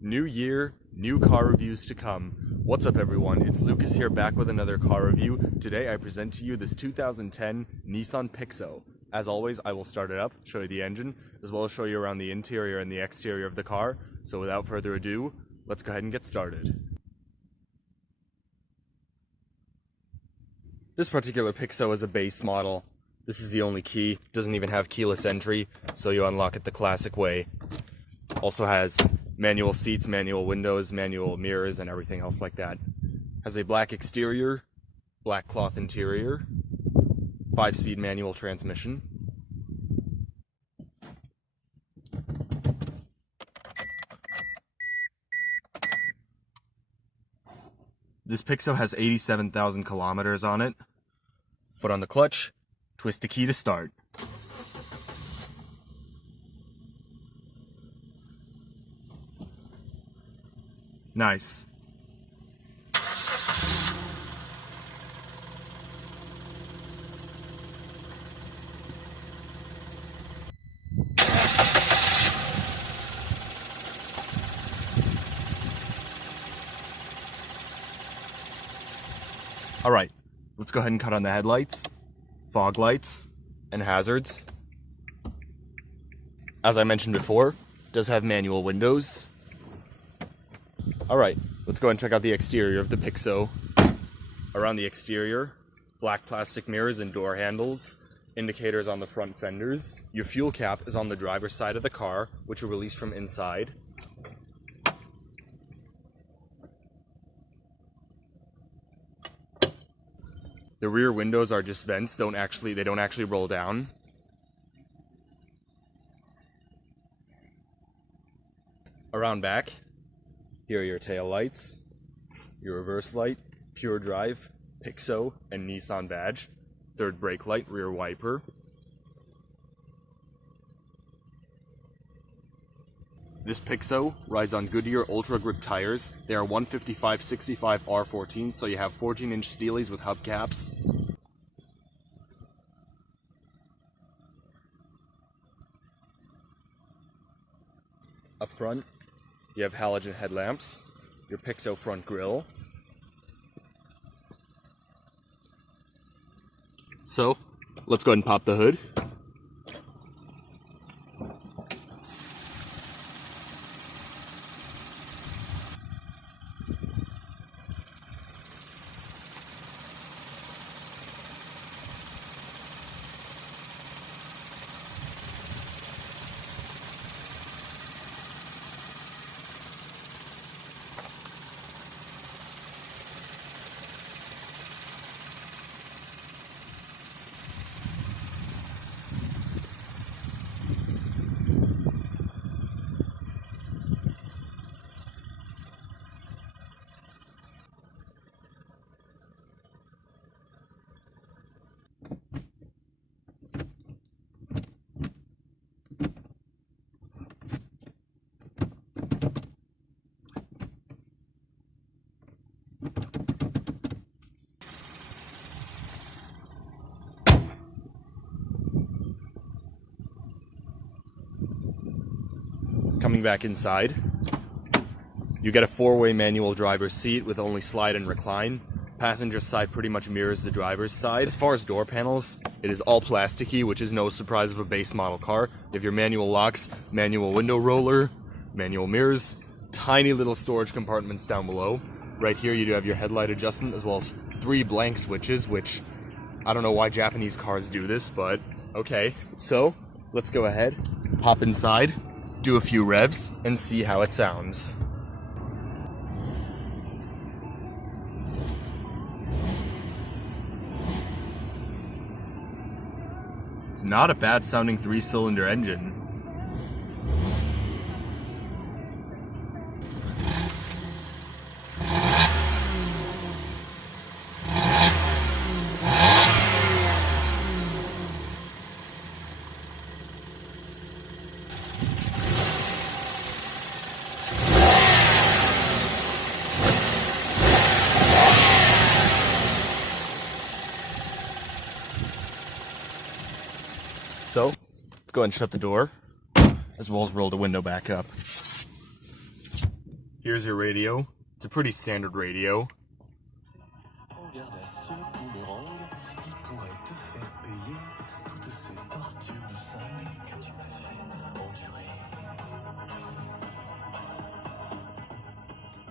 New year, new car reviews to come. What's up everyone, it's Lucas here back with another car review. Today I present to you this 2010 Nissan Pixo. As always, I will start it up, show you the engine, as well as show you around the interior and the exterior of the car. So without further ado, let's go ahead and get started. This particular Pixo is a base model. This is the only key, doesn't even have keyless entry, so you unlock it the classic way. Also has manual seats, manual windows, manual mirrors, and everything else like that. Has a black exterior, black cloth interior, 5-speed manual transmission. This Pixo has 87,000 kilometers on it. Foot on the clutch, twist the key to start. Nice. All right, let's go ahead and cut on the headlights, fog lights, and hazards. As I mentioned before, it does have manual windows. Alright, let's go and check out the exterior of the Pixo. Around the exterior, black plastic mirrors and door handles, indicators on the front fenders. Your fuel cap is on the driver's side of the car, which will release from inside. The rear windows are just vents, they don't actually roll down. Around back, here are your tail lights, your reverse light, pure drive, Pixo, and Nissan badge, third brake light, rear wiper. This Pixo rides on Goodyear Ultra Grip tires. They are 155/65 R14, so you have 14-inch steelies with hubcaps. Up front, you have halogen headlamps, your Pixo front grille. So, let's go ahead and pop the hood. Coming back inside, you get a 4-way manual driver's seat with only slide and recline. Passenger side pretty much mirrors the driver's side. As far as door panels, it is all plasticky, which is no surprise of a base model car. You have your manual locks, manual window roller, manual mirrors, tiny little storage compartments down below. Right here you do have your headlight adjustment as well as 3 blank switches, which I don't know why Japanese cars do this, but okay. So let's go ahead, hop inside, do a few revs, and see how it sounds. It's not a bad sounding 3-cylinder engine. So, let's go ahead and shut the door, as well as roll the window back up. Here's your radio. It's a pretty standard radio.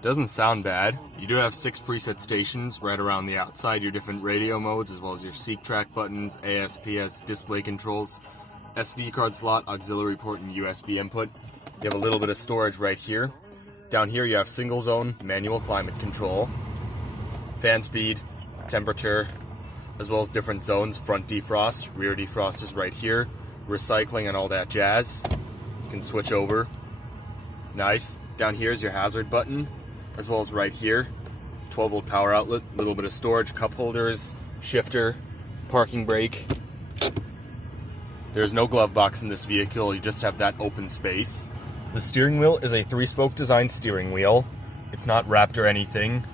Doesn't sound bad. You do have 6 preset stations right around the outside, your different radio modes, as well as your seek track buttons, ASPS, display controls, SD card slot, auxiliary port, and USB input. You have a little bit of storage right here. Down here you have single zone, manual climate control, fan speed, temperature, as well as different zones, front defrost, rear defrost is right here, recycling and all that jazz. You can switch over. Nice. Down here is your hazard button, as well as right here, 12-volt power outlet, a little bit of storage, cup holders, shifter, parking brake. There's no glove box in this vehicle, you just have that open space. The steering wheel is a 3-spoke design steering wheel. It's not wrapped or anything.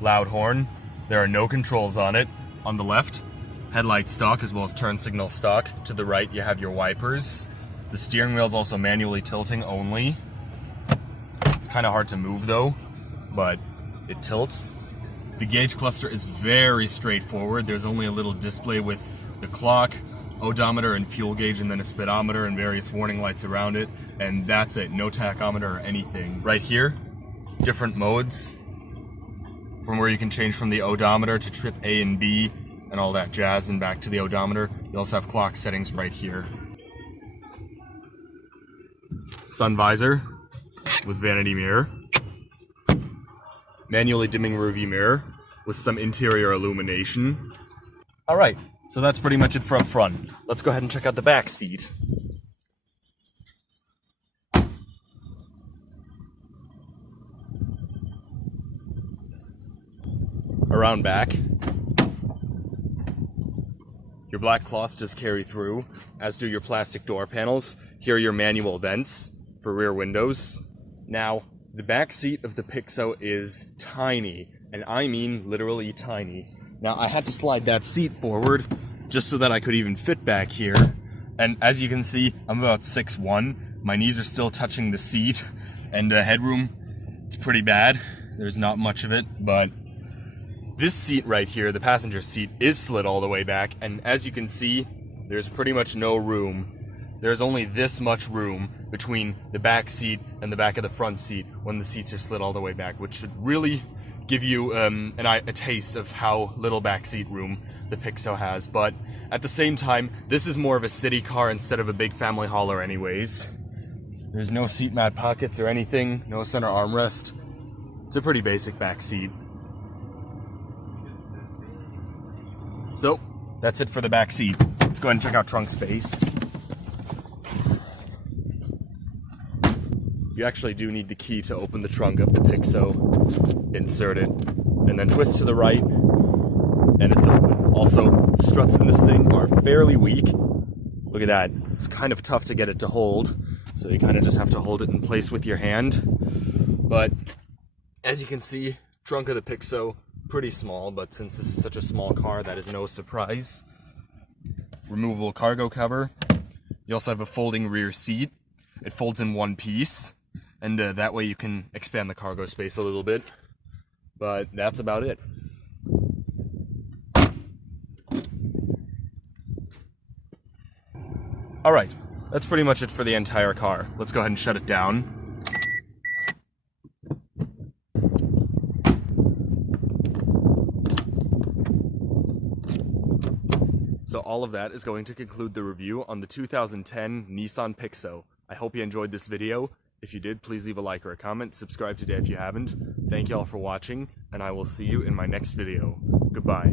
Loud horn. There are no controls on it. On the left, headlight stock as well as turn signal stock. To the right, you have your wipers. The steering wheel is also manually tilting only. It's kind of hard to move though, but it tilts. The gauge cluster is very straightforward. There's only a little display with the clock, odometer and fuel gauge, and then a speedometer and various warning lights around it, and that's it. No tachometer or anything. Right here, different modes from where you can change from the odometer to trip A and B and all that jazz and back to the odometer. You also have clock settings right here. Sun visor with vanity mirror. Manually dimming rearview mirror with some interior illumination. Alright, so that's pretty much it for up front. Let's go ahead and check out the back seat. Around back, your black cloth does carry through, as do your plastic door panels. Here are your manual vents for rear windows. Now, the back seat of the Pixo is tiny, and I mean literally tiny. Now, I had to slide that seat forward just so that I could even fit back here. And as you can see, I'm about 6'1". My knees are still touching the seat, and the headroom, it's pretty bad. There's not much of it, but this seat right here, the passenger seat, is slid all the way back, and as you can see, there's pretty much no room. There's only this much room between the back seat and the back of the front seat when the seats are slid all the way back, which should really give you a taste of how little backseat room the Pixo has. But at the same time, this is more of a city car instead of a big family hauler anyways. There's no seat mat pockets or anything, no center armrest. It's a pretty basic back seat. So, that's it for the back seat. Let's go ahead and check out trunk space. You actually do need the key to open the trunk of the Pixo. Insert it, and then twist to the right, and it's open. Also, struts in this thing are fairly weak. Look at that. It's kind of tough to get it to hold, so you kind of just have to hold it in place with your hand. But, as you can see, trunk of the Pixo, pretty small, but since this is such a small car, that is no surprise. Removable cargo cover. You also have a folding rear seat. It folds in one piece, and that way you can expand the cargo space a little bit. But that's about it. Alright, that's pretty much it for the entire car. Let's go ahead and shut it down. So all of that is going to conclude the review on the 2010 Nissan Pixo. I hope you enjoyed this video. If you did, please leave a like or a comment. Subscribe today if you haven't. Thank you all for watching, and I will see you in my next video. Goodbye.